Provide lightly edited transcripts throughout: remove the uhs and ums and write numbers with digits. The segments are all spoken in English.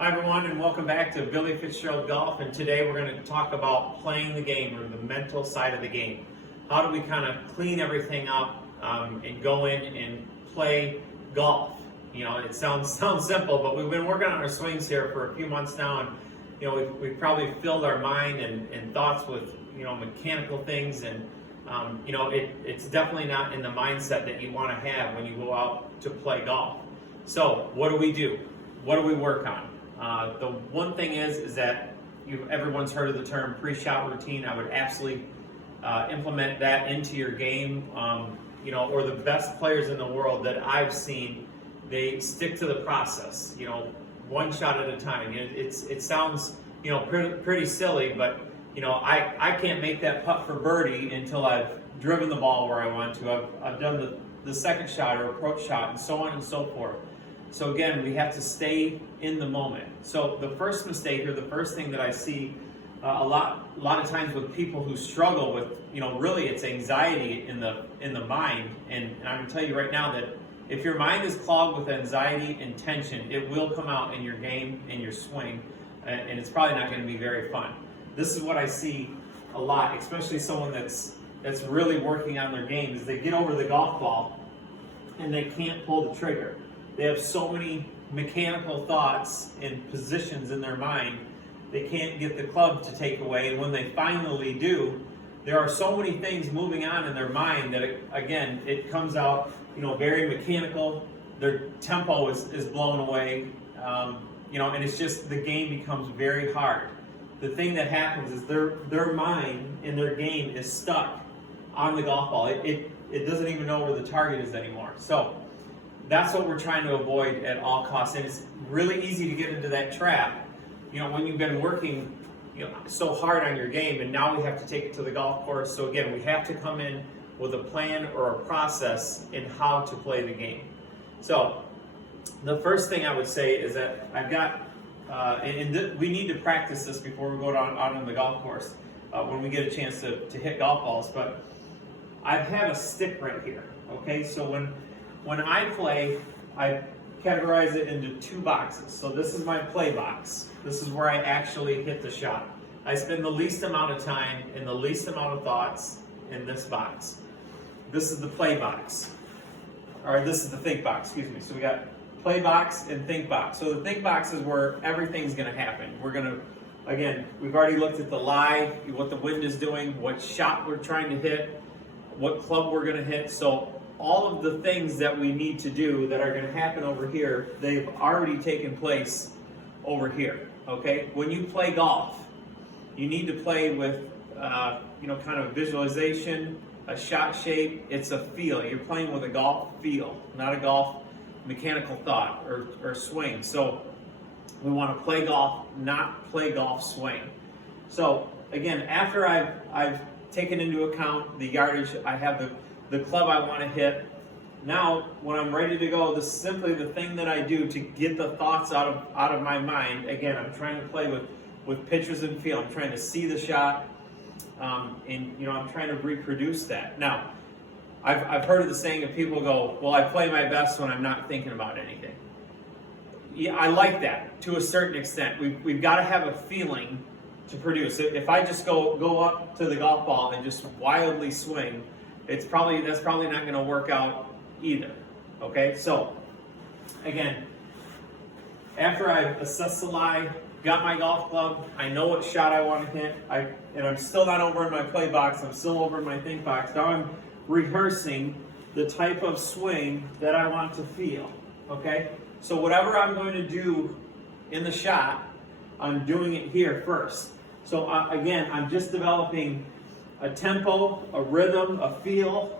Hi everyone, and welcome back to Billy Fitzgerald Golf. And today we're going to talk about playing the game, or the mental side of the game. How do we kind of clean everything up and go in and play golf? You know, it sounds simple, but we've been working on our swings here for a few months now, and you know we've probably filled our mind and thoughts with mechanical things, and it's definitely not in the mindset that you want to have when you go out to play golf. So what do? What do we work on? The one thing is that everyone's heard of the term pre-shot routine. I would absolutely implement that into your game. Or the best players in the world that I've seen, they stick to the process. One shot at a time. It sounds pretty silly, but I can't make that putt for birdie until I've driven the ball where I want to. I've done the second shot or approach shot, and so on and so forth. So again, we have to stay in the moment. So the first mistake, or the first thing that I see a lot of times with people who struggle with, really it's anxiety in the mind. And I'm going to tell you right now that if your mind is clogged with anxiety and tension, it will come out in your game, in your swing, and it's probably not going to be very fun. This is what I see a lot, especially someone that's really working on their game, is they get over the golf ball and they can't pull the trigger. They have so many mechanical thoughts and positions in their mind, they can't get the club to take away. And when they finally do, there are so many things moving on in their mind that, it comes out, very mechanical. Their tempo is blown away, and it's just, the game becomes very hard. The thing that happens is their mind and their game is stuck on the golf ball. It doesn't even know where the target is anymore. So that's what we're trying to avoid at all costs. And it's really easy to get into that trap, when you've been working so hard on your game, and now we have to take it to the golf course. So again, we have to come in with a plan or a process in how to play the game. So the first thing I would say is that I've got, we need to practice this before we go out on the golf course when we get a chance to hit golf balls. But I have a stick right here, okay? So when I play, I categorize it into two boxes. So this is my play box. This is where I actually hit the shot. I spend the least amount of time and the least amount of thoughts in this box. This is the play box. Or this is the think box, excuse me. So we got play box and think box. So the think box is where everything's going to happen. We're going to, again, we've already looked at the lie, what the wind is doing, what shot we're trying to hit, what club we're going to hit. So all of the things that we need to do that are going to happen over here, they've already taken place over here, okay? When you play golf, you need to play with, kind of visualization, a shot shape. It's a feel. You're playing with a golf feel, not a golf mechanical thought or swing. So we want to play golf, not play golf swing. So again, after I've taken into account the yardage, I have the club I want to hit. Now, when I'm ready to go, this is simply the thing that I do to get the thoughts out of my mind. Again, I'm trying to play with pitches and feel. I'm trying to see the shot, and I'm trying to reproduce that. Now, I've heard of the saying of people go, well, I play my best when I'm not thinking about anything. Yeah, I like that to a certain extent. We've got to have a feeling to produce. If I just go up to the golf ball and just wildly swing, that's probably not going to work out either. Okay, so again, after I've assessed the lie, got my golf club, I know what shot I want to hit, and I'm still not over in my play box, I'm still over in my think box. Now I'm rehearsing the type of swing that I want to feel. Okay, so whatever I'm going to do in the shot, I'm doing it here first. So again, I'm just developing a tempo, a rhythm, a feel.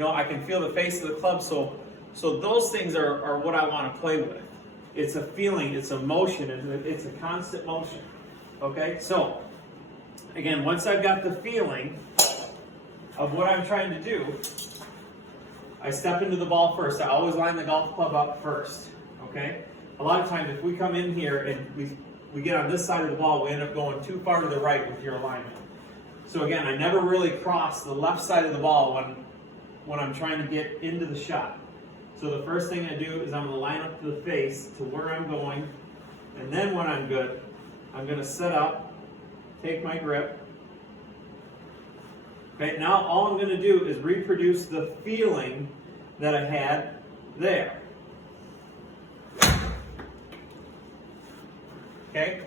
I can feel the face of the club. So those things are what I want to play with. It's a feeling, it's a motion, it's a constant motion. Okay, so again, once I've got the feeling of what I'm trying to do, I step into the ball first. I always line the golf club up first. Okay, a lot of times if we come in here and we get on this side of the ball, we end up going too far to the right with your alignment. So again, I never really cross the left side of the ball when I'm trying to get into the shot. So the first thing I do is I'm going to line up the face to where I'm going, and then when I'm good, I'm going to set up, take my grip. Okay, now all I'm going to do is reproduce the feeling that I had there. Okay,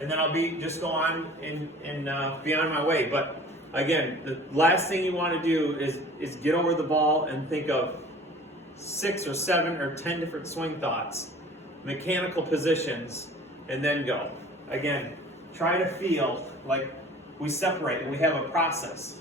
and then I'll just go on and be on my way. But again, the last thing you want to do is get over the ball and think of 6 or 7 or 10 different swing thoughts, mechanical positions, and then go. Again, try to feel like we separate and we have a process.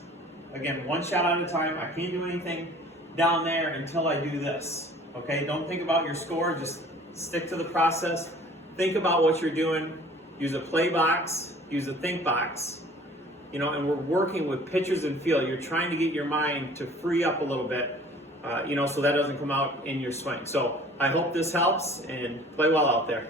Again, one shot at a time. I can't do anything down there until I do this. Okay, don't think about your score, just stick to the process. Think about what you're doing. Use a play box, use a think box. You know, and we're working with pitches and feel. You're trying to get your mind to free up a little bit, you know, so that doesn't come out in your swing. So I hope this helps, and play well out there.